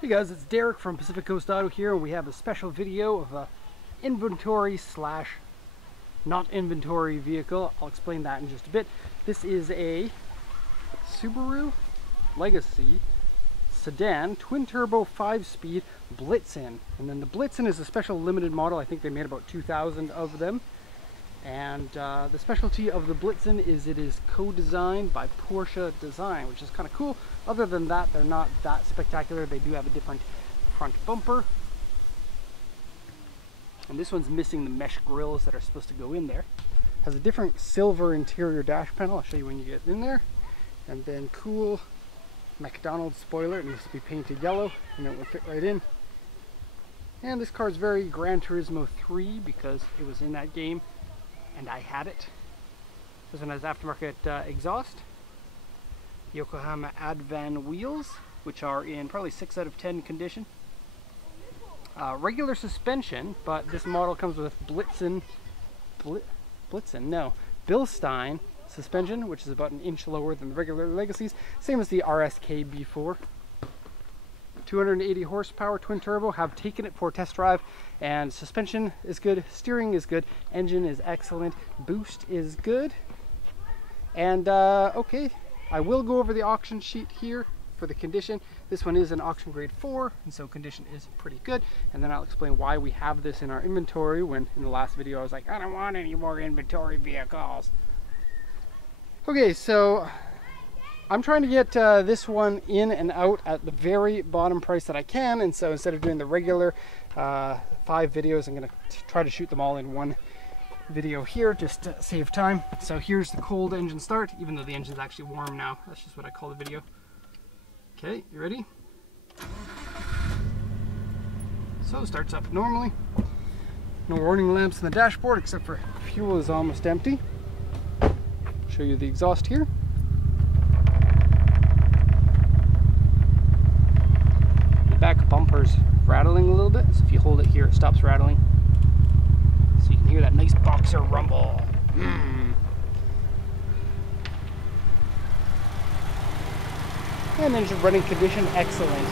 Hey guys, it's Derek from Pacific Coast Auto here, and we have a special video of a inventory slash not inventory vehicle. I'll explain that in just a bit. This is a Subaru Legacy Sedan twin turbo 5-speed Blitzen, and then the Blitzen is a special limited model. I think they made about 2,000 of them, and the specialty of the Blitzen is it is co-designed by Porsche Design, which is kind of cool. Other than that, they're not that spectacular. They do have a different front bumper, and this one's missing the mesh grills that are supposed to go in there. Has a different silver interior dash panel. I'll show you when you get in there. And then cool McDonald's spoiler. It needs to be painted yellow and it will fit right in. And this car is very Gran Turismo 3 because it was in that game and I had it. This one has aftermarket exhaust, Yokohama ADVAN wheels, which are in probably 6 out of 10 condition. Regular suspension, but this model comes with Bilstein suspension, which is about an inch lower than the regular Legacies. Same as the RSK B4. 280 horsepower twin turbo. Have taken it for a test drive, and suspension is good, steering is good, engine is excellent, boost is good. And okay, I will go over the auction sheet here for the condition. This one is an auction grade 4, and so condition is pretty good. And then I'll explain why we have this in our inventory, when in the last video I was like, I don't want any more inventory vehicles. Okay, so I'm trying to get this one in and out at the very bottom price that I can, and so instead of doing the regular 5 videos, I'm going to try to shoot them all in one video here just to save time. So here's the cold engine start, even though the engine's actually warm now. That's just what I call the video. Okay, you ready? So it starts up normally. No warning lamps in the dashboard except for fuel is almost empty. Show you the exhaust here. The back bumper's rattling a little bit, so if you hold it here it stops rattling. So you can hear that nice boxer rumble. And engine running condition, excellent.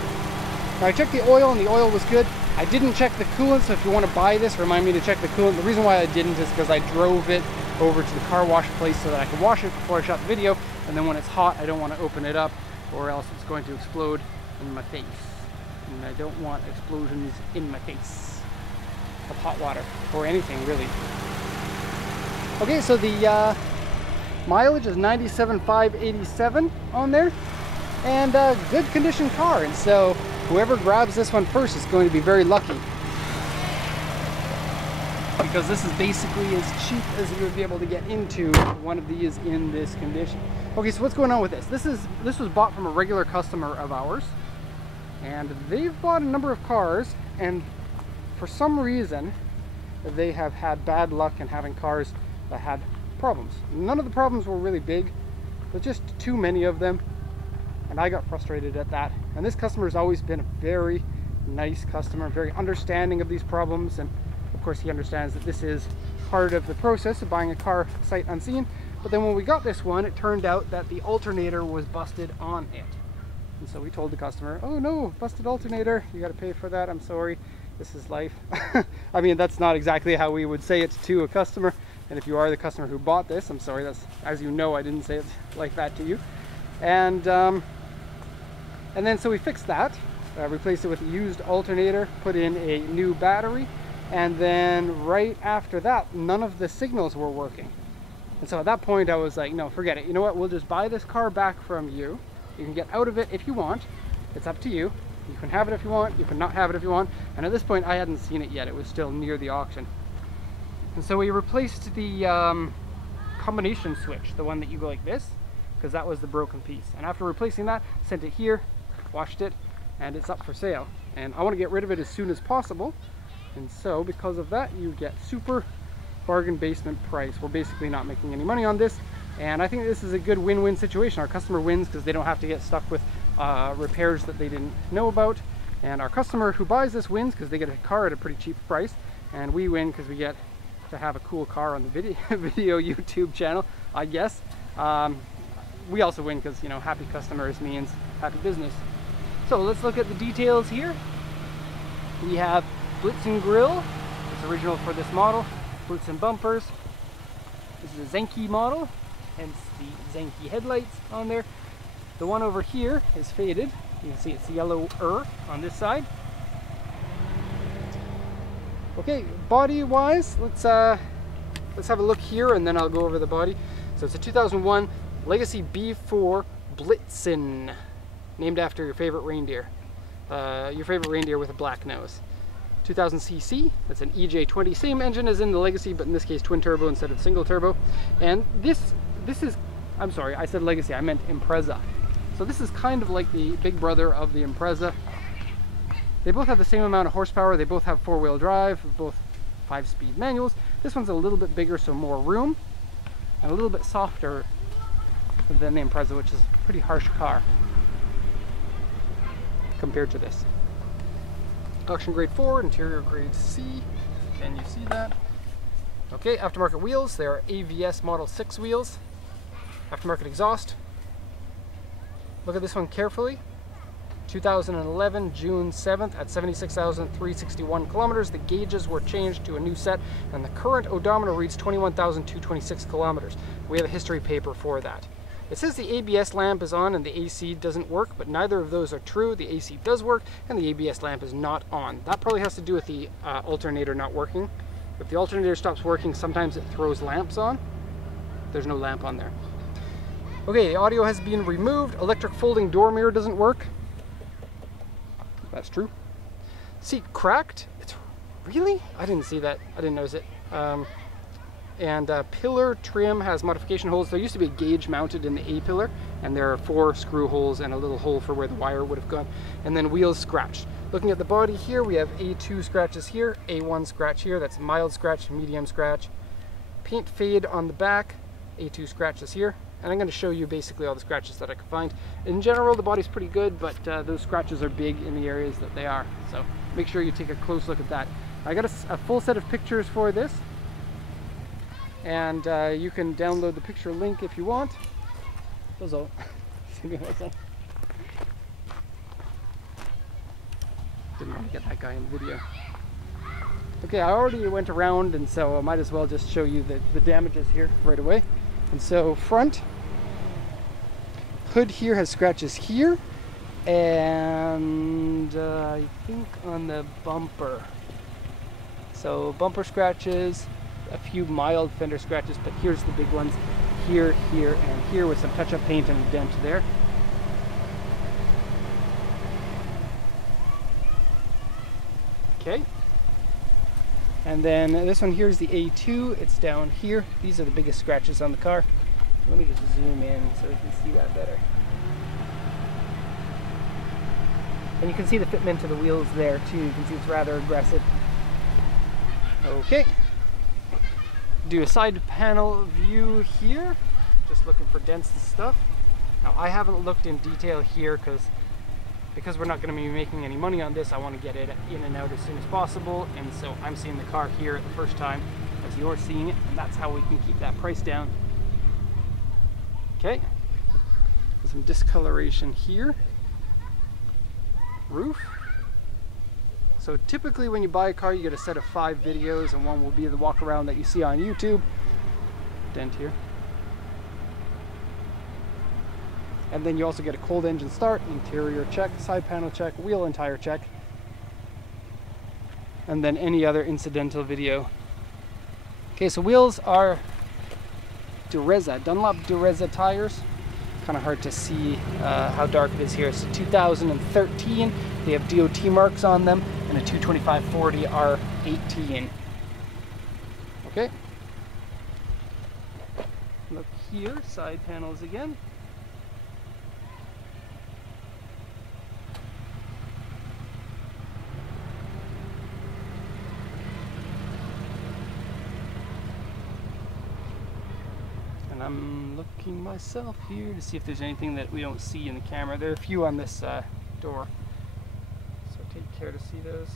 Now I checked the oil and the oil was good. I didn't check the coolant, so if you want to buy this, remind me to check the coolant. The reason why I didn't is because I drove it over to the car wash place so that I could wash it before I shot the video, and then when it's hot I don't want to open it up or else it's going to explode in my face, and I don't want explosions in my face of hot water or anything really. Okay, so the mileage is 97,587 on there, and a good condition car, and so whoever grabs this one first is going to be very lucky, because this is basically as cheap as you would be able to get into one of these in this condition. Okay, so what's going on with this? This was bought from a regular customer of ours, and they've bought a number of cars, and for some reason they have had bad luck in having cars that had problems. None of the problems were really big, but just too many of them, and I got frustrated at that. And this customer has always been a very nice customer, very understanding of these problems, and of course he understands that this is part of the process of buying a car sight unseen. But then when we got this one, it turned out that the alternator was busted on it, and so we told the customer, oh no, busted alternator, you got to pay for that, I'm sorry, this is life. I mean, that's not exactly how we would say it to a customer, and if you are the customer who bought this, I'm sorry, that's, as you know, I didn't say it like that to you. And then so we fixed that, replaced it with a used alternator, put in a new battery, and then right after that none of the signals were working. And so at that point I was like, no, forget it, you know what, we'll just buy this car back from you. You can get out of it if you want, it's up to you. You can have it if you want, you can not have it if you want. And at this point I hadn't seen it yet, it was still near the auction. And so we replaced the combination switch, the one that you go like this, because that was the broken piece. And after replacing that, sent it here, washed it, and it's up for sale. And I want to get rid of it as soon as possible, and so because of that you get super bargain basement price. We're basically not making any money on this, and I think this is a good win-win situation. Our customer wins because they don't have to get stuck with repairs that they didn't know about, and our customer who buys this wins because they get a car at a pretty cheap price, and we win because we get to have a cool car on the video YouTube channel, I guess. We also win because, you know, happy customers means happy business. So let's look at the details here. We have Blitzen grille, it's original for this model. Blitzen bumpers. This is a Zenki model, hence the Zenki headlights on there. The one over here is faded. You can see it's yellower on this side. Okay, body wise, let's have a look here and then I'll go over the body. So it's a 2001 Legacy B4 Blitzen, named after your favorite reindeer. Your favorite reindeer with a black nose. 2000 cc, that's an EJ20, same engine as in the Legacy, but in this case twin turbo instead of single turbo. And this is, I'm sorry, I said Legacy, I meant Impreza. So this is kind of like the big brother of the Impreza. They both have the same amount of horsepower, they both have four-wheel drive, both 5-speed manuals. This one's a little bit bigger, so more room, and a little bit softer than the Impreza, which is a pretty harsh car compared to this. Auction grade 4, interior grade C. Can you see that? Okay, aftermarket wheels. They are AVS Model 6 wheels. Aftermarket exhaust. Look at this one carefully. 2011, June 7th at 76,361 kilometers. The gauges were changed to a new set, and the current odometer reads 21,226 kilometers. We have a history paper for that. It says the ABS lamp is on and the AC doesn't work, but neither of those are true. The AC does work and the ABS lamp is not on. That probably has to do with the alternator not working. If the alternator stops working, sometimes it throws lamps on. There's no lamp on there. Okay, the audio has been removed. Electric folding door mirror doesn't work. That's true. Seat cracked. It's really? I didn't see that. I didn't notice it. And pillar trim has modification holes. There used to be a gauge mounted in the A pillar, and there are 4 screw holes and a little hole for where the wire would have gone. And then wheels scratched. Looking at the body here, we have A2 scratches here, A1 scratch here. That's mild scratch, medium scratch. Paint fade on the back, A2 scratches here. And I'm going to show you basically all the scratches that I could find. In general, the body's pretty good, but those scratches are big in the areas that they are. So make sure you take a close look at that. I got a full set of pictures for this. And you can download the picture link if you want. Those all. Didn't want to get that guy in the video. Okay, I already went around, and so I might as well just show you the damages here right away. And so front hood here has scratches here, and I think on the bumper. So bumper scratches, a few mild fender scratches, but here's the big ones here, here, and here with some touch-up paint and a dent there. Okay. And then this one here is the A2. It's down here. These are the biggest scratches on the car. Let me just zoom in so you can see that better. And you can see the fitment of the wheels there too. You can see it's rather aggressive. Okay. Do a side panel view here. Just looking for dents and stuff. Now I haven't looked in detail here because we're not going to be making any money on this. I want to get it in and out as soon as possible, and so I'm seeing the car here the first time as you're seeing it, and that's how we can keep that price down. Okay, some discoloration here. Roof. So typically when you buy a car, you get a set of 5 videos, and one will be the walk around that you see on YouTube. Dent here. And then you also get a cold engine start, interior check, side panel check, wheel and tire check, and then any other incidental video. Okay, so wheels are Dureza, Dunlop Dureza tires. Kind of hard to see how dark it is here. It's 2013. They have DOT marks on them, and a 225/40 R18. Okay. Look here, side panels again. And I'm looking myself here to see if there's anything that we don't see in the camera. There are a few on this door, so take care to see those.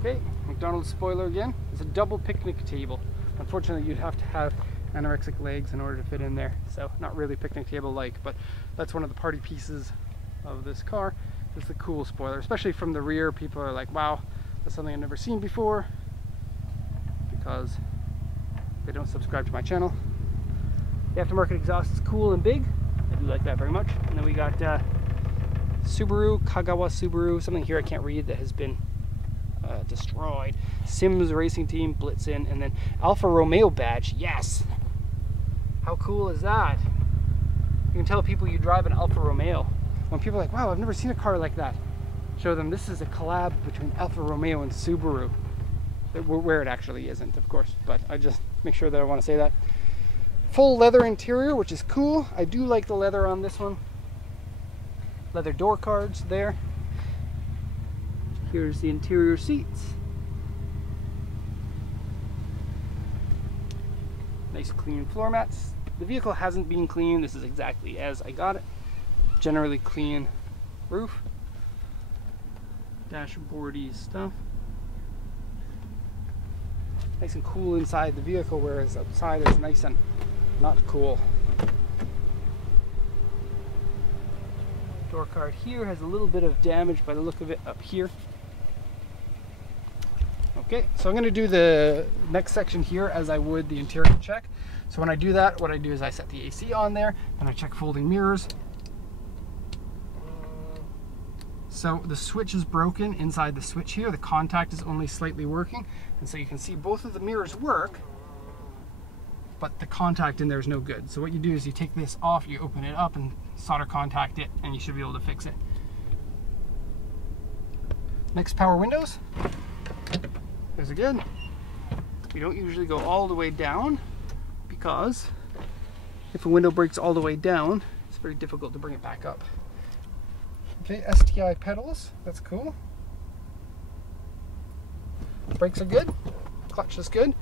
Okay, McDonald's spoiler again. It's a double picnic table. Unfortunately, you'd have to have anorexic legs in order to fit in there. So not really picnic table like, but that's one of the party pieces of this car. It's the cool spoiler, especially from the rear. People are like, wow, that's something I've never seen before, because they don't subscribe to my channel. The aftermarket exhaust is cool and big. I do like that very much. And then we got Subaru, Kagawa Subaru, something here I can't read that has been destroyed. Sims Racing Team, Blitzen, and then Alfa Romeo badge. Yes! How cool is that? You can tell people you drive an Alfa Romeo. When people are like, wow, I've never seen a car like that, show them this is a collab between Alfa Romeo and Subaru. Where it actually isn't, of course, but I just make sure that I want to say that. Full leather interior, which is cool. I do like the leather on this one. Leather door cards there. Here's the interior seats. Nice clean floor mats. The vehicle hasn't been cleaned. This is exactly as I got it. Generally clean roof. Dashboardy stuff. Nice and cool inside the vehicle, whereas outside it's nice and not cool. Door card here has a little bit of damage by the look of it up here. Okay, so I'm going to do the next section here as I would the interior check. So when I do that, what I do is I set the AC on there and I check folding mirrors. So the switch is broken inside the switch here. The contact is only slightly working. And so you can see both of the mirrors work, but the contact in there is no good. So what you do is you take this off, you open it up and solder contact it, and you should be able to fix it. Next, power windows. There's again. We don't usually go all the way down, because if a window breaks all the way down, it's very difficult to bring it back up. Okay, STI pedals, that's cool. Brakes are good, clutch is good.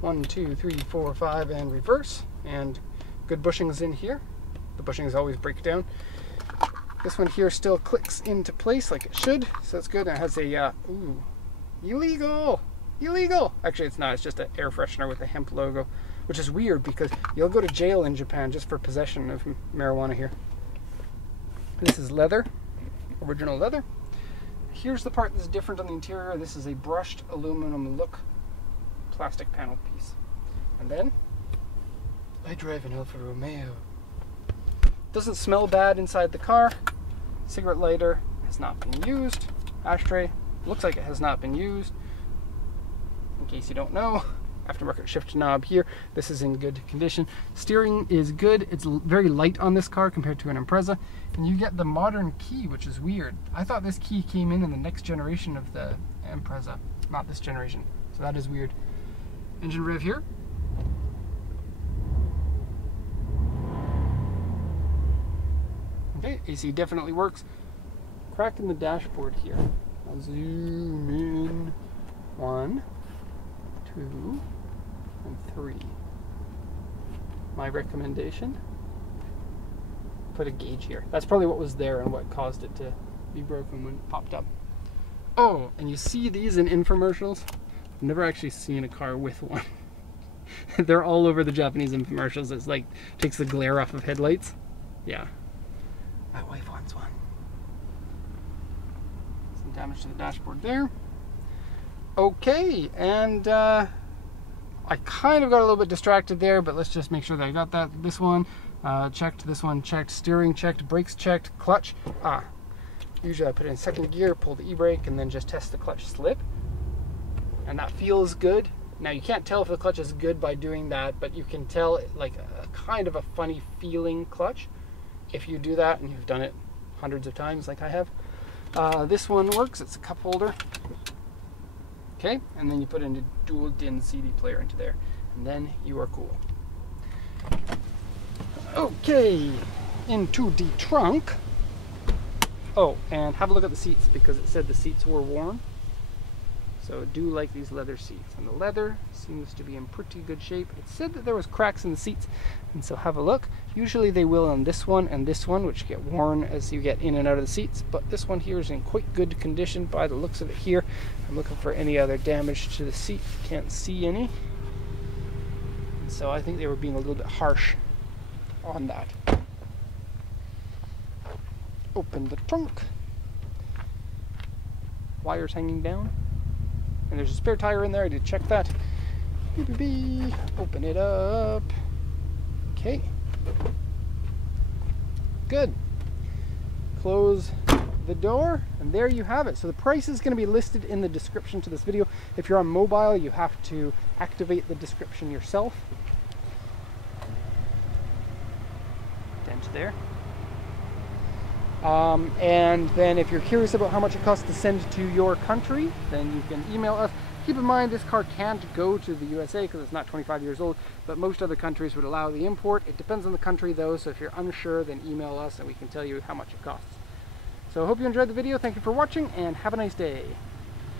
1, 2, 3, 4, 5, and reverse, and good bushings in here. The bushings always break down. This one here still clicks into place like it should, so that's good. And it has a ooh, illegal. Actually, it's not. It's just an air freshener with a hemp logo, which is weird because you'll go to jail in Japan just for possession of marijuana here. This is leather, original leather. Here's the part that's different on the interior. This is a brushed aluminum look plastic panel piece. And then I drive an Alfa Romeo. Doesn't smell bad inside the car. Cigarette lighter has not been used. Ashtray looks like it has not been used. In case you don't know, aftermarket shift knob here. This is in good condition. Steering is good. It's very light on this car compared to an Impreza. And you get the modern key, which is weird. I thought this key came in the next generation of the Impreza, not this generation. So that is weird. Engine rev here. Okay, AC definitely works. Crack in the dashboard here. I'll zoom in. 1, 2, and 3. My recommendation, put a gauge here. That's probably what was there and what caused it to be broken when it popped up. Oh, and you see these in infomercials? I've never actually seen a car with one. They're all over the Japanese infomercials. It's like, takes the glare off of headlights. Yeah. My wife wants one. Some damage to the dashboard there. Okay, and I kind of got a little bit distracted there, but let's just make sure that I got that. This one checked, this one checked, steering checked, brakes checked, clutch. Usually I put it in second gear, pull the e-brake, and then just test the clutch slip. And that feels good. Now you can't tell if the clutch is good by doing that, but you can tell like a kind of a funny feeling clutch if you do that, and you've done it hundreds of times like I have. This one works, it's a cup holder. Okay, and then you put in a dual DIN CD player into there, and then you are cool. Okay, into the trunk. Oh, and have a look at the seats, because it said the seats were worn. So I do like these leather seats, and the leather seems to be in pretty good shape. It said that there was cracks in the seats, and so have a look. Usually they will on this one and this one, which get worn as you get in and out of the seats, but this one here is in quite good condition by the looks of it here. I'm looking for any other damage to the seat. Can't see any. so I think they were being a little bit harsh on that. Open the trunk. Wires hanging down. And there's a spare tire in there, I did check that. Open it up. Okay. Good. Close the door, and there you have it. So the price is going to be listed in the description to this video. If you're on mobile, you have to activate the description yourself. Dent there. And then if you're curious about how much it costs to send to your country, then you can email us. Keep in mind this car can't go to the USA because it's not 25 years old, but most other countries would allow the import. It depends on the country though, so if you're unsure, then email us and we can tell you how much it costs. So I hope you enjoyed the video. Thank you for watching and have a nice day.